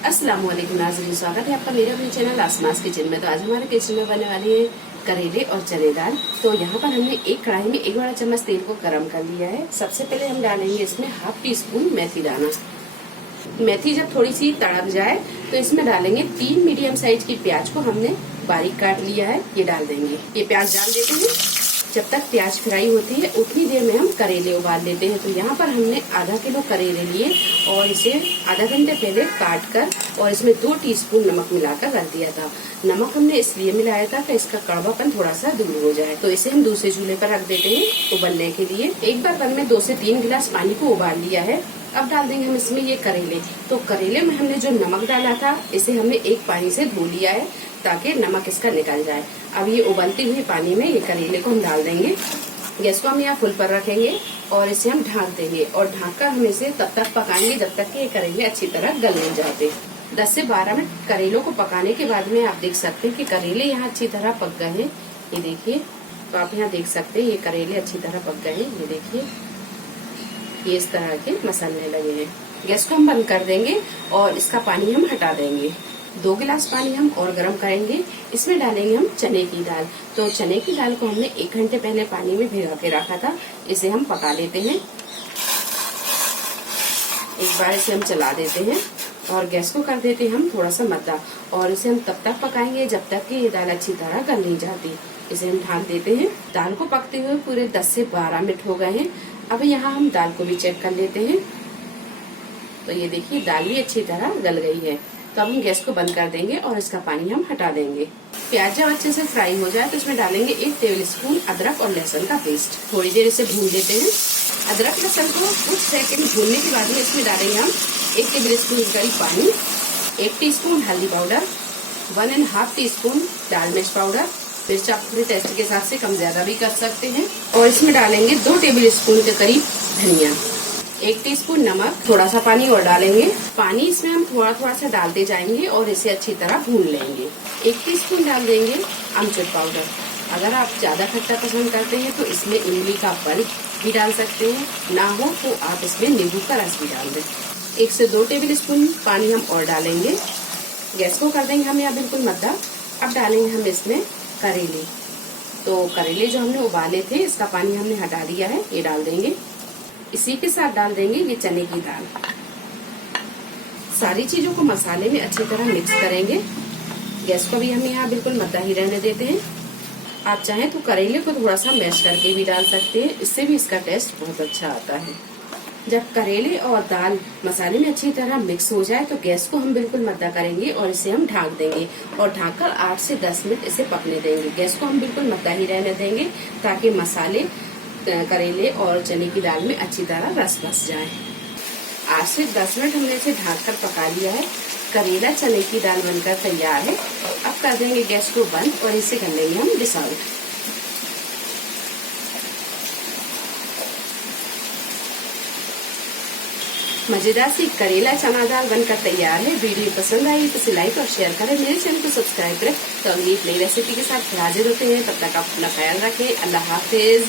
अस्सलाम वालेकुम नाज़रीन, स्वागत है आपका मेरे अपने चैनल आसमास किचन में। तो आज हमारे किचन में बनने वाली है करेले और चने दाल। तो यहाँ पर हमने एक कढ़ाई में 1 बड़ा चम्मच तेल को गरम कर लिया है। सबसे पहले हम डालेंगे इसमें हाफ टी स्पून मेथी दाना। मेथी जब थोड़ी सी तड़क जाए तो इसमें डालेंगे 3 मीडियम साइज की प्याज को हमने बारीक काट लिया है, ये डाल देंगे। ये प्याज डाल देते हैं। जब तक प्याज फ्राई होती है उतनी देर में हम करेले उबाल लेते हैं। तो यहाँ पर हमने आधा किलो करेले लिए और इसे आधा घंटे पहले काट कर और इसमें 2 टीस्पून नमक मिलाकर रख दिया था। नमक हमने इसलिए मिलाया था कि इसका कड़वापन थोड़ा सा दूर हो जाए। तो इसे हम दूसरे चूल्हे पर रख देते हैं उबलने के लिए। एक बर्तन में 2 से 3 गिलास पानी को उबाल लिया है। अब डाल देंगे हम इसमें ये करेले। तो करेले में हमने जो नमक डाला था इसे हमने एक पानी से धो लिया है ताकि नमक इसका निकल जाए। अब ये उबलते हुए पानी में ये करेले को हम डाल देंगे। गैस को हम यहाँ फुल पर रखेंगे और इसे हम ढक देंगे और ढककर हम इसे तब तक पकाएंगे जब तक कि ये करेले अच्छी तरह गल नहीं जाते। 10 से 12 मिनट करेलों को पकाने के बाद में आप देख सकते हैं कि करेले यहाँ अच्छी तरह पक गए हैं। ये देखिए, तो आप यहाँ देख सकते हैं ये करेले अच्छी तरह पक गए हैं। ये देखिए, ये इस तरह के मसलने लगे हैं। गैस को हम बंद कर देंगे और इसका पानी हम हटा देंगे। 2 गिलास पानी हम और गर्म करेंगे। इसमें डालेंगे हम चने की दाल। तो चने की दाल को हमने 1 घंटे पहले पानी में भिगा के रखा था। इसे हम पका लेते हैं। एक बार इसे हम चला देते हैं और गैस को कर देते हैं हम थोड़ा सा मद्दा और इसे हम तब तक पकाएंगे जब तक कि ये दाल अच्छी तरह गल नहीं जाती। इसे हम ढक देते हैं। दाल को पकते हुए पूरे 10 से 12 मिनट हो गए हैं। अब यहाँ हम दाल को भी चेक कर लेते हैं। तो ये देखिए, दाल भी अच्छी तरह गल गई है। तो अब हम गैस को बंद कर देंगे और इसका पानी हम हटा देंगे। प्याज जब अच्छे से फ्राई हो जाए तो इसमें डालेंगे 1 टेबल स्पून अदरक और लहसुन का पेस्ट। थोड़ी देर इसे भून लेते हैं। अदरक लहसुन को कुछ सेकंड भूनने के बाद में इसमें डालेंगे हम 1 टेबल स्पून करीब पानी, 1 टीस्पून हल्दी पाउडर, 1.5 टीस्पून लाल मिर्च पाउडर। मिर्च आप अपने टेस्ट के हिसाब से कम ज्यादा भी कर सकते हैं। और इसमें डालेंगे 2 टेबल स्पून के करीब धनिया, 1 टीस्पून नमक, थोड़ा सा पानी और डालेंगे। पानी इसमें हम थोड़ा थोड़ा सा डालते जाएंगे और इसे अच्छी तरह भून लेंगे। 1 टीस्पून डाल देंगे अमचूर पाउडर। अगर आप ज्यादा खट्टा पसंद करते हैं तो इसमें इमली का पल्प भी डाल सकते हैं, ना हो तो आप इसमें नींबू का रस भी डाल दें। 1 से 2 टेबल स्पून पानी हम और डालेंगे। गैस को कर देंगे हम यहाँ बिल्कुल मद्दा। अब डालेंगे हम इसमें करेले। तो करेले जो हमने उबाले थे इसका पानी हमने हटा दिया है, ये डाल देंगे। इसी के साथ डाल देंगे ये चने की दाल। सारी चीजों को मसाले में अच्छी तरह मिक्स करेंगे। गैस को भी हम यहाँ बिल्कुल मद्दा ही रहने देते हैं। आप चाहें तो करेले को थोड़ा सा मैश करके भी डाल सकते हैं, इससे भी इसका टेस्ट बहुत अच्छा आता है। जब करेले और दाल मसाले में अच्छी तरह मिक्स हो जाए तो गैस को हम बिल्कुल मद्दा करेंगे और इसे हम ढक देंगे और ढककर 8 से 10 मिनट इसे पकने देंगे। गैस को हम बिल्कुल मद्दा ही रहने देंगे ताकि मसाले करेले और चने की दाल में अच्छी तरह रस बस जाए। 8 से 10 मिनट हमने इसे ढककर पका लिया है। करेला चने की दाल बनकर तैयार है। अब कर देंगे गैस को बंद और इसे कर लेंगे हम डिश आउट। मजेदार सी करेला चना दाल बनकर तैयार है। वीडियो पसंद आई तो इसे लाइक और शेयर करें, मेरे चैनल को सब्सक्राइब करें। तो अगली नई रेसिपी के साथ हाजिर होते हैं। तब तक आप अपना ख्याल रखें। अल्लाह हाफिज।